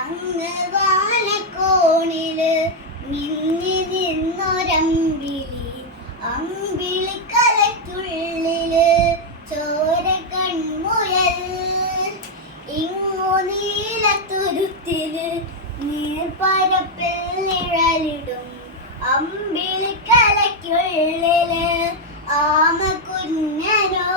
അങ്ങ് വാനക്കോണില് മിന്നി നിന്നൊരമ്പിളി, അമ്പിളിക്കലയ്ക്കുള്ളില് ചോര കൺമുയൽ. ഇങ്ങു നീലത്തുരുത്തില് നീർപ്പരപ്പിൽ നിഴലിടും അമ്പിളിക്കലയ്ക്കുള്ളില് ആമക്കുഞ്ഞനോ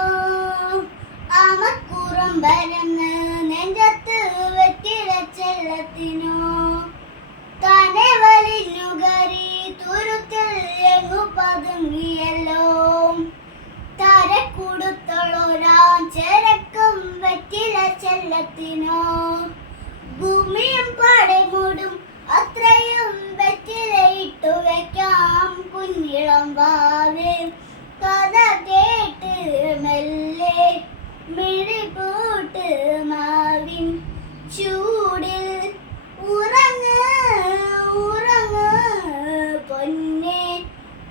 ആമക്കുറുമ്പരന്ന് നെഞ്ചത്ത് വെറ്റിലച്ചെല്ലത്തിനോ തന്നെ വലിഞ്ഞുകറി തുരുത്തിൽ എങ്ങു പതുങ്ങിയല്ലോ. തരക്കുടുത്തോളോരാൻ ചെരക്കും വെറ്റിലച്ചെല്ലത്തിനോ ഭൂമിയും പാടെ മൂടും അത്രയും വെറ്റിലയിട്ടു വെക്കാം കുഞ്ഞിളം വാവേ. കഥ കേട്ട് മെല്ലെ മിഴിപൂട്ട് മാവിൻ ചൂടിൽ ഉറങ്ങ് ഉറങ്ങ് പൊന്നെ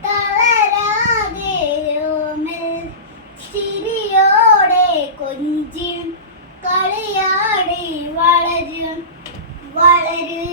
തളരാതെ ഓമൽ ചിരിയോടെ കൊഞ്ചിയും കളിയാടി വളരും വളര്.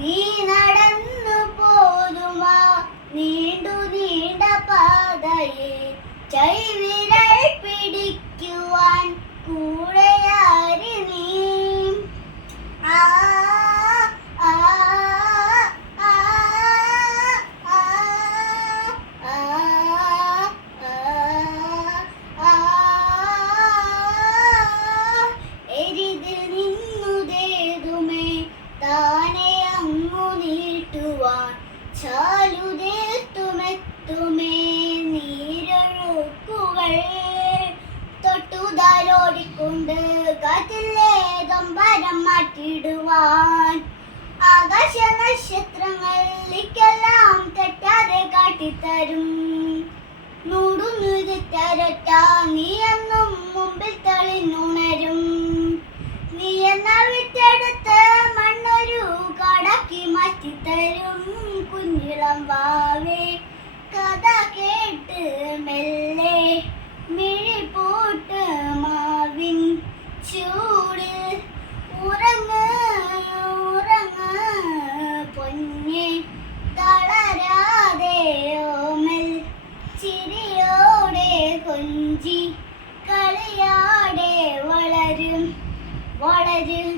നീ നടന്നു പോരുമാ നീണ്ടു നീണ്ട പാതയെ കൈവിരൽ പിടിക്കുവാൻ കൂടെയാരി നീ. ആ ആ ആ എരിതിൽ നിന്നുതേതുമേ താനെ അങ്ങു നീട്ടുവാൻ ചാലുതേത്തുമെത്തുമേ നീരൊഴുക്കുകൾ തൊട്ടുതാലോടിക്കൊണ്ട് കാറ്റിലേതമ്പരം മാറ്റിടുവാൻ ആകാശ നക്ഷത്രങ്ങളിലേക്കെല്ലാം തെറ്റാതെ കാട്ടിത്തരും. നൂടുന്നു തെറ്റാരറ്റ നീ എന്നും മുമ്പിൽ തെളിഞ്ഞുണരും. നീ എന്ന വിത്തെടുത്ത് മണ്ണൊരു കാടാക്കി മാറ്റിത്തരും കുഞ്ഞിളം വാവേ. കഥ കേട്ട് മെല്ലെ മിഴിപൂട്ട് മാവിൻ ചൂടിൽ ഉറങ്ങ് ഉറങ്ങ് പൊന്നെ തളരാതെ ഓമൽ ചിരിയോടെ കൊഞ്ചി കളിയാടെ വളരും വളരും.